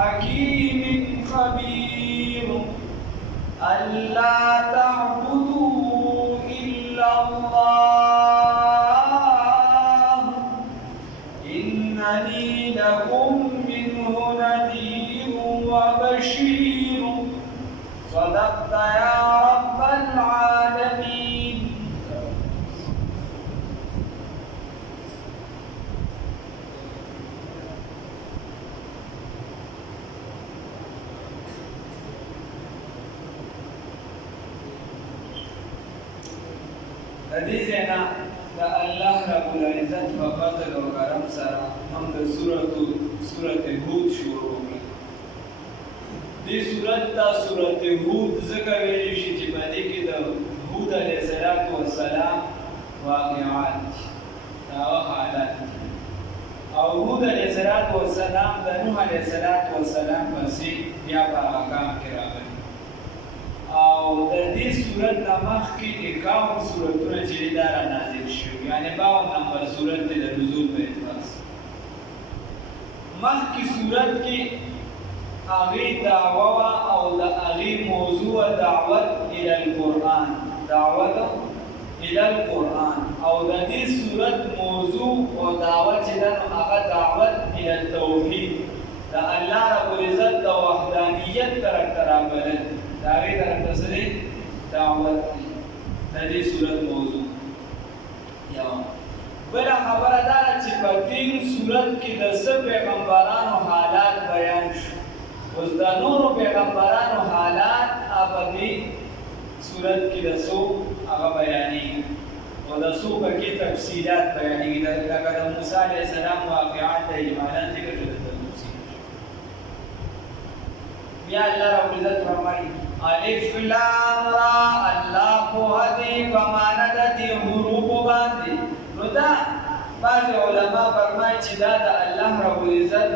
حكيم خبير ألا تعبدوا إلا الله إنني لكم منه نذير وبشير صدقت يا رب العالمين. حدیثنا دا الله رب العزت په فضل او کرم سره هم د سورۃ هود شروع کړه. دې سورۃ هود ذکر ویل شي چې په دې کې د هود علیه السلام واقعات دا حالات او هود علیه السلام د نوح علیه السلام پسې بیا په احکام کې راغلي او د دې سورۃ د مخکې 51 سورتونه چې دا را نازل شوي، یعنې 52 نمبر سورت دی د نزول په اعتبار سره. مخکې سورت کې هغې دعوه وه او د هغې موضوع دعوت الی القرآن، او د دې سورت موضوع او دعوت چې ده نو هغه دعوت الی التوحید، د الله رب العزت د وحدانیت طرف ته رابلل، د هغې طرف ته څه دی دعوت دی. د دې سورت موضوع یوه بله خبره دا ده چې په دې سورت کې د څه پیغمبرانو حالات بیان شو. اوس د نورو پیغمبرانو حالات په دې سورت کې د څو هغه بیانېږي او د څو پکې تفصیلات بیانېږي، لکه د موسی علیه السلام واقعات د اجمالا ذکر شوي د تفصیل. بیا الله رب العزت فرمایي الف لام را الله پوهه دی په معنی د دې حروفو باندې. نو دا بعض علما فرمایي چې دا د الله رب العزت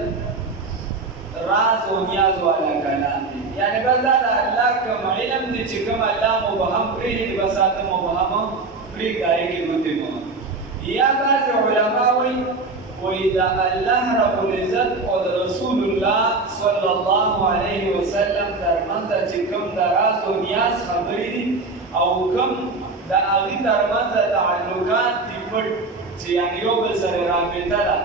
راز او نیاز والا کلام دی، یعنی بس دا د الله کوم علم دی چې کوم الله مبهم پرېږدي بس هغه مبهم پرېږدي، هغې کې ګوتې مه یا بعض علما وایي د الله رب العزت او د رسول الله صلی الله علیه وسلم ترمنځ چې کوم د راز او نیاز خبرې دي او کوم د هغې ترمنځ تعلقات دي پټ چې یعنې یو بل سره رابطه ده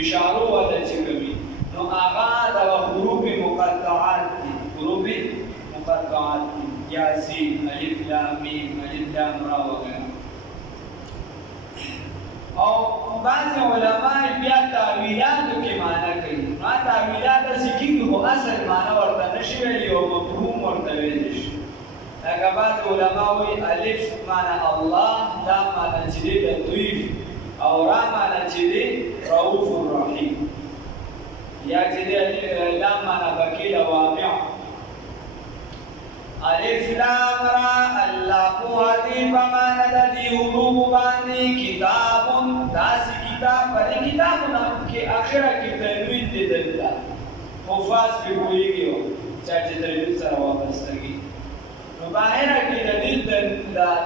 اشارو والا چې کوي، نو هغه د حروف مقطعات دي، یاسین الف لام میم الف لام را وغیره. او بعض علماء بیا تعویلاتو کې معنی کوي. تعویلات داسې کېږي خو اصل معنی ورته نشي ویلی او مفهوم ورته ویلی شي. لکه بعض علما وایي الف معنی الله، لام معنی چې دی لطیف، او را معنی چې دی رؤوف الرحیم، یا چې دی لام معنی وکیل واقع. الف لام را الله پوهه دی په معنی د دې حروفو باندې. کتابون داسې کتاب، په دې کتابونه کې اخره کې تنوین دی دلته حفاظ پرې پوهېږي چا چې تنوین سره وابسته کي، نو باهره کې د دې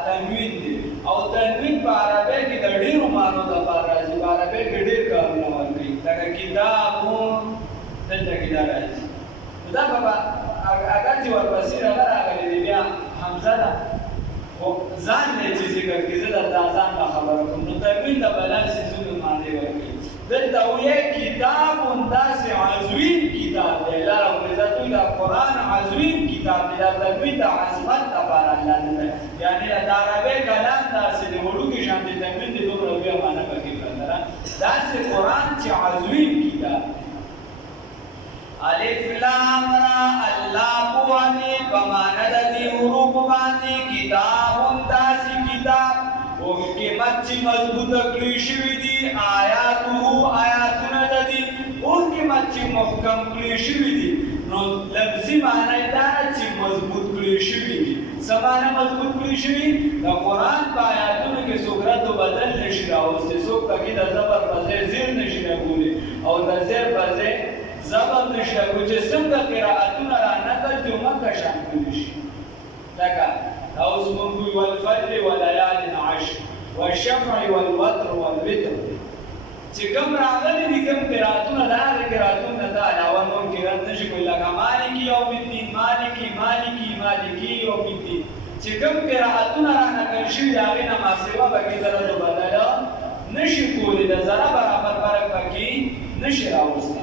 تنوین دی او تنوین په عربۍ کې د ډېرو معنو دپاره راځي، په عربۍ کې ډېر کارونه ورکوي، لکه کتابون دلته کې دا راځي. نو دا به اگر چې ورپسې هغه راغلی دی بیا حمزه ده خو ځان دی چې ذکر کړي، زه درته ځان به خبره کوم. نو تنوین د بلل څیزونو معنی ورکوي. دلته وایي کتابون داسې عظیم کتاب دی، الله رب العزت وایي دا قرآن عظیم کتاب دی، دا تنوین د عظمت لپاره الله دی، یعنې د عربۍ کلام داسې دی وړوکي شانتې تنوین دی دومره بیا معنی پکې پرته داسې قرآن چې عظیم کتاب دی. الف لام را الله پوهه دی په معنی د دې حروفو باندې. کتابون داسې کتاب محکمت چې مضبوطه کړي شوي دي، آیاتونه د دې محکمت چې محکم کړي شوي دي. نو لفظي معنی یې دا ده چې مضبوط کړي شوي دي. څه معنی مضبوط کړي شوي؟ د قرآن په آیاتونو کې څوک رد و بدل نشي راوستی، څوک پکې د زبر په ځای زیر نشي راکولی او د زیر په ځای زبر نشي راکولی، چې څنګه قرائتونه را نقل دي هماغه شان کړي شي. لکه اوس موږ وایو والفجر وليال عشر والشفع والوتر والوتر، چې کوم راغلي دي کوم قرائتونه د هغې قرائتونو نه د علاوه نور کې رد نشي کولی لکه مالک یوم الدین مالکی یوم الدین چې کوم قرأتونه را نقل شوي د هغې نه ماسوه پکې د ردو بدله نشي کولی د ذره برابر فرق پکې نشي راوستی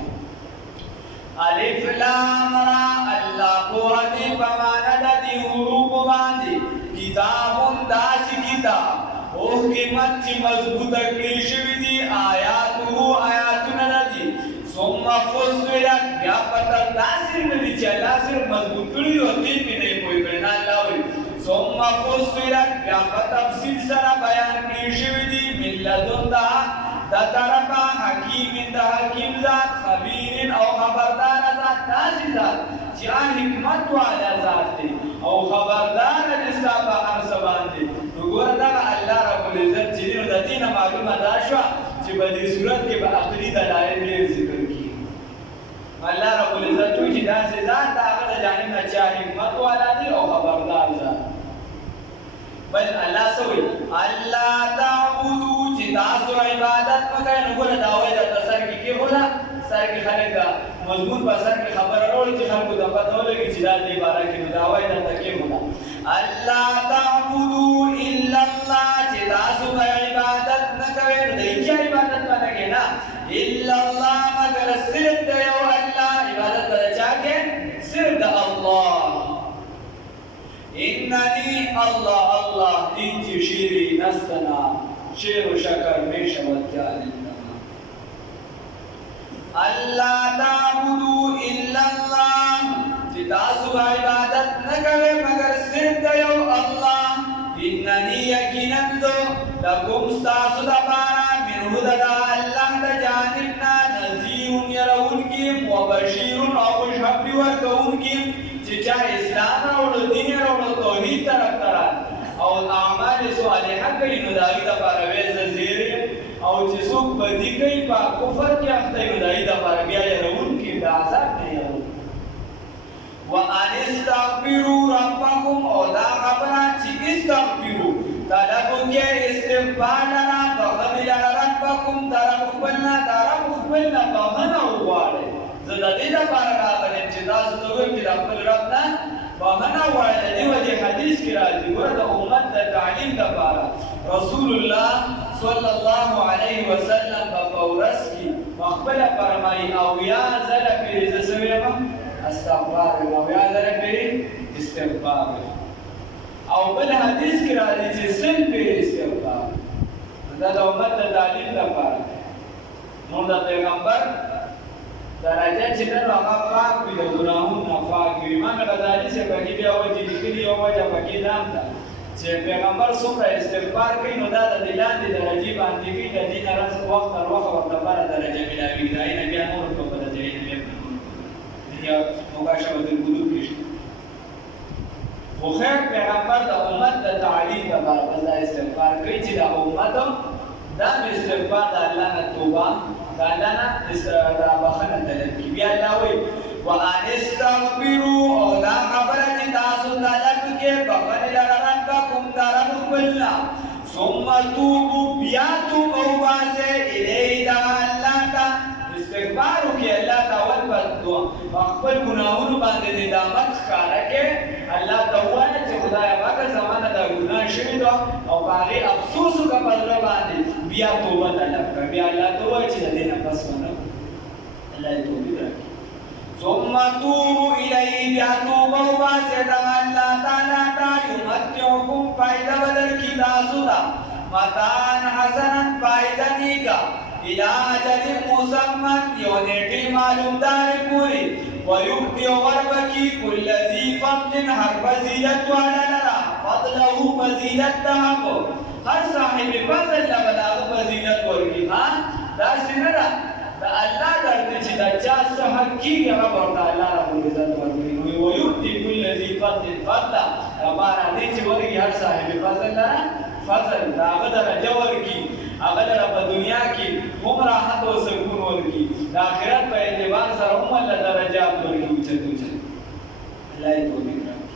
الف لام را الله پوهه دی په معنی د دې حروفو باندې کتابون داسې کتاب حکمت چې مضبوطه کړي شوي دي آیاتونه نه دي ثم فصلت بیا پته داسې نه دي چې الله صرف مضبوط کړي او دې پې نه یې پوه کړي نه الله وایي ثم فصلت بیا په تفصیل سره بیان کړي شوي دي من لدن د طرفه حکیم د حکیم ذات خبیر او خبردار ذات داسې ذات چې حکمت والا ذات دی او خبردار دی ستا په هر څه باندې نو ګوره دغه الله رب العزت چې دی نو د دې نه معلومه دا شوه چې په دې صورت کې به عقلي دلایل ډېر ذکر کېږي الله رب العزت وایي چې داسې ذات د هغه د جانب نه چې حکمت والا دی او خبردار ذات بل الله سوئی الله تعبدو چې تاسو عبادت وکړئ نو ګوره دا وایي درته سر کې کېښوده سر کې خلک دا مضمون په سر کې خبره راوړي چې خلکو ته پته ولګي چې دا دې باره کې نو دا وایي درته کېښوده الله تعبدو الا الله چې تاسو به عبادت نه کوئ نو د هیچا عبادت به نه کوئ نه الا الله مګر صرف د یو الله عبادت به د چا کوئ صرف د الله إنني الله دين شيري نستنا شير شكر ميش وجال الله تعبدوا إلا الله تتاسو عبادت نكوي مگر صرف يو الله إنني يقينا لكم استاسو دبارا من هدى الله دجانبنا نذير يرون كيم وبشير أو شهب وركون كيم چې اسلام راوړو دین راوړو توحید طرف ته او اعمال صالحه کوي نو د هغې دپاره ویزه زیری او چې څوک بدي کوي په کفر کې اخته وي نو د هغې دپاره بیا یروونکي د عذاب نه یروونکي وان استغفروا ربکم او دا خبره چې استغفروا طلب کې استغفار لره بخښنې لره ربکم د رب خپل نه بخښنه وغواړئ زه د دې لپاره راغلی یم چې تاسو ته ووایم چې د خپل رب نه بخښنه وغواړئ د دې وجې حدیث کې راځي ګوره د امت د تعلیم لپاره رسول الله صلی الله علیه وسلم په ورځ کې پخپله فرمایي اویا ځله پرې زه څه ویم استغفار ویم اویا ځله پرې استغفار ویم او بل حدیث کې راځي چې سل پرې استغفار دا د امت د تعلیم لپاره نو د پیغمبر درجه چې نن هغه پاک وي د ګناهونو نه پاک وي امام غزالي صاحب پکې بیا وجې لیکلي یو وجه پکې دام ده چې پیغمبر څومره استغفار کوي نو دا د دې لاندې درجې باندې کوي د دې نه راځي وخت تر وخته ورته بله درجه ملاوي د هغې نه بیا نور په بله ځای نه بیا مکاشفة القلوب کې شته خو خیر پیغمبر د امت د تعلیم لپاره بس دا استغفار کوي چې د امت دا استغفار د الله نه توبه د الله نه دا بخښنه طلب کړي بیا الله وایي وان استغفروا او دا خبره چې تاسو طلب کې بخښنې لره ربکم د رب خپل نه ثم توبوا بیا توبه وباسئ الیه د الله ته استغفار وکړئ الله ته ولبدو خپل ګناهونو باندې ندامت ښکاره کړئ الله ته ووایه چې خدایه پاکه زما نه دا ګناه شوې ده او په هغې افسوس وکړه په زړه باندې بیا توبه طلب کړه بیا الله ته ووایه چې د دې نه پس ونه الله یې توبې راکړي ثم توبوا الیه بیا توبه وباسئ دغه الله تعالی ته یمتعکم فایده به درکړي تاسو ته متاعا حسنا فایده نیکه الى اجل مسمى یونیټی معلومدار پوری ویؤتی وربکی کل ذی فضل هر فضیلت والا لرا فضله فضیلت دهو هر صاحب فضل لبلاغ فضیلت ورکی دا سنرا دا اللہ درد چی دا چا سحق کی گا ورطا اللہ رب العزت ورکی ویؤتی کل ذی فضل فضل ربانا دی چی ورکی هر صاحب فضل لرا فضل دا غدر جور کی اغدر په دنیا کې هم راحت او سکون ورکی د آخرت په اعتبار سره هم الله درجات ورکی اوچت اوچت الله یې توفیق راکړي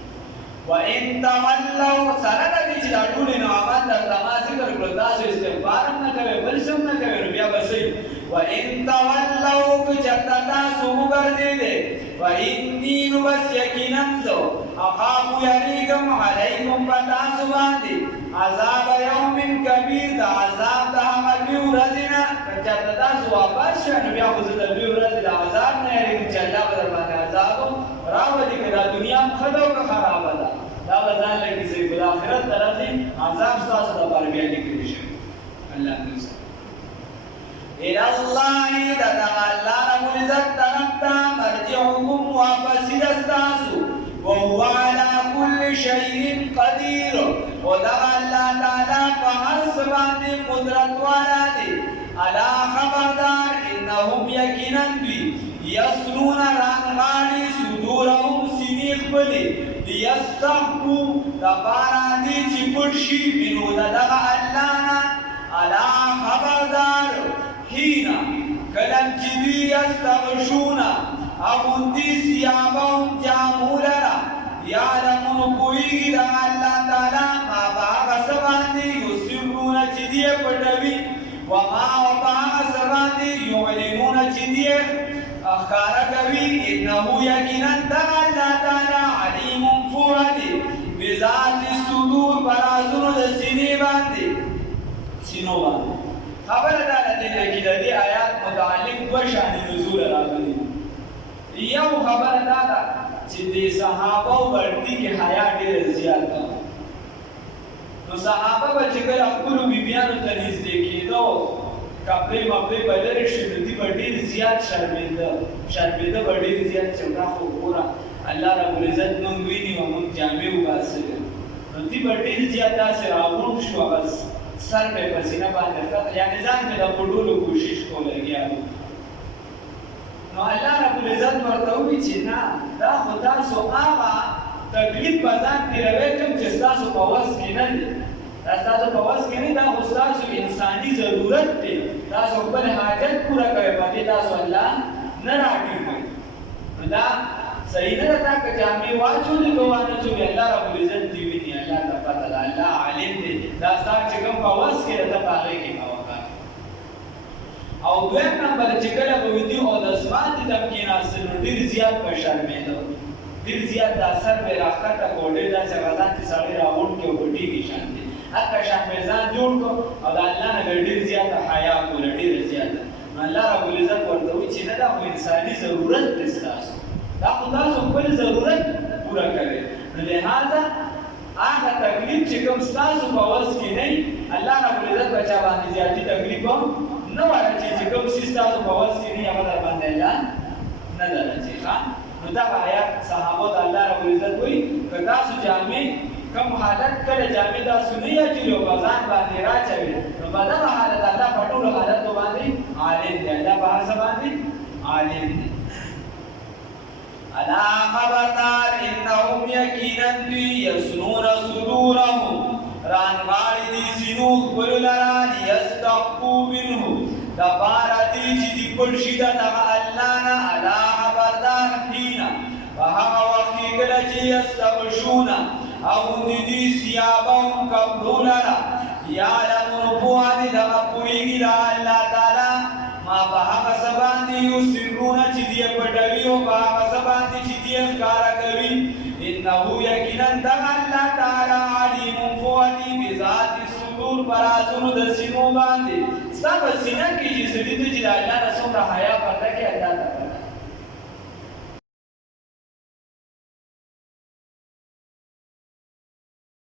وان تولوا سره د دې چې دا ټول نعمت درته ما ذکر کړل تاسو استغفار هم نه کوئ بل څه هم نه کوئ نو بیا به صحیح وَإِن تَوَلَّوْا كَجَرْتَ تَاسُ مُغَرْدِدِ وَإِنِّي نُبَسْ يَكِنَنْزُ أَخَافُ يَرِيكُمْ عَلَيْكُمْ فَتَاسُ بَانْدِ عَذَابَ يَوْمٍ كَبِيرٍ دا عذاب دا مَلْيُو رَزِنَا كَجَرْتَ تَاسُ وَابَشْ نبيا خُزد الْبِيو رَزِد عذاب نَيَرِكُمْ چَلَّا بدر بَانْدِ عذابو راوَدِ كَدَا دنیا مخدو کا خراب دا دا بزان لگی سے بالآخرت طرفی عذاب ساس دا باربیا لکلی شو اللہ نوزا إِلَى اللَّهِ دَدَغَ اللَّهَ رَبُ الْعِزَّةِ تَنَبْتَا مَرْجِعُكُمْ وَابَسِدَ اسْتَاسُ وَهُوَ عَلَى كُلِّ شَيْءٍ قَدِيرٌ وَدَغَ اللَّهَ تَعَالَى فَهَرْ سَبَانْدِ قُدْرَتْ وَالَادِ أَلَا خَبَرْدَارِ إِنَّهُمْ يَقِينًا يَصْلُونَ رَانْغَانِ صُدُورَهُمْ سِنِيخ بَلِ لِيَسْتَحْقُوا دَبَارَانِ چِپُرشِ مِنُو دَدَغَ اللَّهَ أَلَا خَبَرْدَارِ حين كلم جدي يستغشون أغندي سيابهم جامولنا يعلمون قوي دا الله تعالى ما باغ سباندي يسرون جدي پټوي وما وباغ سباندي يعلنون جدي اخکار کوي انه یقینا دا الله تعالى عليم فؤاد بذات الصدور برازونو د سینې باندې سینو باندې خبر دا نتیجه کې د دې آیات متعلق دوه شان نزول راغلي یو خبر دا ده چې د صحابه ورته کې حیا ډېر زیات ده نو صحابه چې کله خپل بیبيانو ته نږدې کېدو کپړې مپړې بدلې شي د دې ډېر زیات شرمنده ډېر زیات چمړه خو ګوره الله رب العزت نن ویني او موږ جامې وباسه نو دې ډېر زیات تاسو راغون شو بس سر په پسینه باندې یعنی ځان ته د پټولو کوشش کولای نو الله رب العزت ورته وی چې نه دا خدا سو هغه تکلیف بازار تیروي کوم چې تاسو په واس کې نه دي تاسو په واس کې نه دا تاسو انساني ضرورت دی تاسو خپل حاجت پورا کوي باندې تاسو الله نه راټیږي دا صحیح نه ده چې جامې واچو دي کوانه چې الله رب العزت دی ویني الله تعالی الله عالم دی دا ستاسو چې کوم په واس کې راته پاره کې اوقات او دویم نمبر چې کله به ودی او د اسمان دي تم کې ناسل ډیر زیات په شرمېدو ډیر زیات د اثر به راخته کوډې دا چې غزان چې سړی راوړ کې وډی کې شان دي اکه شان میزان جوړ کو او د الله نه ډیر زیات حیا کول ډیر زیات الله رب العزت ورته وی چې نه دا خو انساني ضرورت دی تاسو دا خو تاسو خپل ضرورت پورا کوي لہذا هغه تکلیف چې کوم تاسو په واس کې نه الله رب العزت بچا باندې زیاتی تکلیف نو ورته چې کوم تاسو په واس کې نه هغه باندې اعلان نه درځي ښا نو دا آیات صحابه د الله رب العزت وایي که تاسو جامې کوم حالت کله جامې دا سنیا چې یو بازار باندې راچوي نو په دا حالت الله په ټول حالت باندې عالم دی الله په هر څه باندې عالم دی الا خبردار انهم یقینا یسنون صدورهم رانغاړي دي سینو خپل لرا یستقو منه دا بارتی چې دی پړ شي دا الله نه الا خبردار حینا وهغه وخت کله چې یستبشون او دې سیابهم قبولنا یعلمون بواد دا پویږي دا الله تعالی ما په هغه سبان دي یسرون چې دی پټوي او په هغه سبان دي چې دی ښکارا کوي انه یقینا دا الله تعالی علیم فؤادی بذات الصدور برازونو د سینو باندې سب سینه کې چې سړي ته چې الله رسول حیا